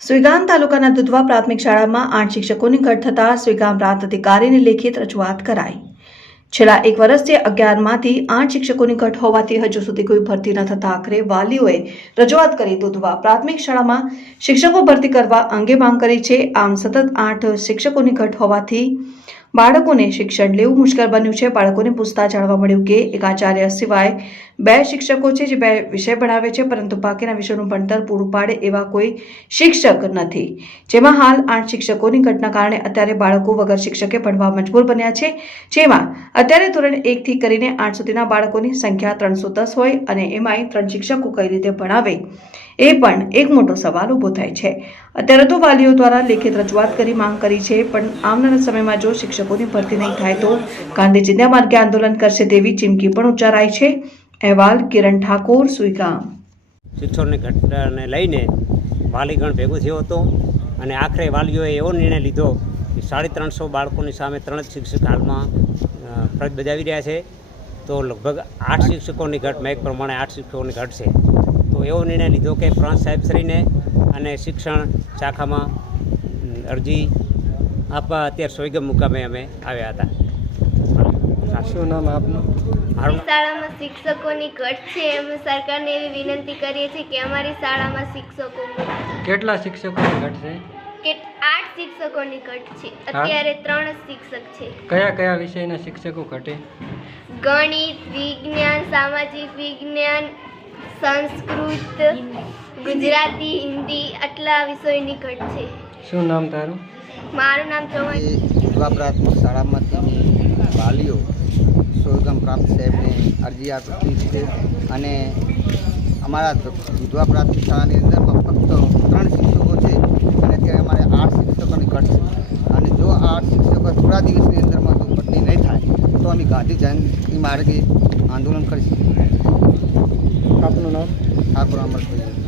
સુઈગામ તાલુકાના દુધવા પ્રાથમિક શાળામાં આઠ શિક્ષકોની ઘટ થતાં સુઈગામ પ્રાંત અધિકારીને લેખિત રજૂઆત કરાઈ. છેલ્લા એક વર્ષથી અગિયારમાંથી આઠ શિક્ષકોની ઘટ હોવાથી હજુ સુધી કોઈ ભરતી ન થતા આખરે વાલીઓએ રજૂઆત કરી દુધવા પ્રાથમિક શાળામાં શિક્ષકો ભરતી કરવા અંગે માંગ કરી છે. આમ સતત આઠ શિક્ષકોની ઘટ હોવાથી બાળકોને શિક્ષણ લેવું મુશ્કેલ બન્યું છે. બાળકોને પૂછતા જાણવા મળ્યું કે એક આચાર્ય સિવાય બે શિક્ષકો છે જે બે વિષય ભણાવે છે, પરંતુ બાકીના વિષયોનું ભણતર પૂરું પાડે એવા કોઈ શિક્ષક નથી. જેમાં હાલ આઠ શિક્ષકોની ઘટના કારણે અત્યારે બાળકો વગર શિક્ષકે ભણવા મજબૂર બન્યા છે. જેમાં અત્યારે ધોરણ એકથી કરીને આઠ સુધીના બાળકોની સંખ્યા ત્રણસો દસ હોય અને એમાંય ત્રણ શિક્ષકો કઈ રીતે ભણાવે? એ પણ એક મોટો સવાલ ઊભો થાય છે. અત્યારે તો વાલીઓ દ્વારા લેખિત રજૂઆત કરી માંગ કરી છે, પણ આવનારા સમયમાં જો શિક્ષકોની ભરતી નહીં થાય તો ગાંધીજીના માર્ગે આંદોલન કરશે તેવી ચીમકી પણ ઉચ્ચારાય છે. અહેવાલ કિરણ ઠાકોર, સુઈગામ. શિક્ષણની ઘટનાને લઈને વાલીગણ ભેગું થયો હતો અને આખરે વાલીઓએ એવો નિર્ણય લીધો કે સાડી ત્રણસો બાળકોની સામે ત્રણ જ શિક્ષક હાલમાં ફરજ બજાવી રહ્યા છે. તો લગભગ આઠ શિક્ષકોની ઘટ મેં પ્રમાણે આઠ શિક્ષકોની ઘટ છે. એવો નિર્ણય લીધો કે પ્રાંત સાહેબશ્રીને અને શિક્ષણ શાખામાં અરજી આપવા અત્યારે સોયગમ મુકામે અમે આવ્યા હતા. શું નામ આપનું? શાળામાં શિક્ષકોની ઘટ છે. અમે સરકારને એવી વિનંતી કરીએ છીએ કે અમારી શાળામાં શિક્ષકો કેટલા શિક્ષકોની ઘટ છે? કે આઠ શિક્ષકોની ઘટ છે. અત્યારે ત્રણ શિક્ષક છે. કયા કયા વિષયના શિક્ષકો ઘટે ગણિત વિજ્ઞાન સામાજિક વિજ્ઞાન સંસ્કૃત ગુજરાતી હિન્દી આટલા વિષયની ઘટ છે. શું નામ તારું? મારું નામ ચૌહાણ. વિધવા પ્રાથમિક શાળામાંથી વાલીઓ સુરગમ પ્રાપ્ત સાહેબને અરજી આપી છે અને અમારા વિધવા પ્રાથમિક શાળાની અંદરમાં ફક્ત ત્રણ શિક્ષકો છે અને ત્યાં અમારે આઠ શિક્ષકોની ઘટ છે. અને જો આઠ શિક્ષકો થોડા દિવસની અંદરમાં જો ભરતી નહીં થાય તો અમે ગાંધી જયંતિ માર્ગે આંદોલન કરીશું. આપનું નામ ઠાકોર અમરભાઈ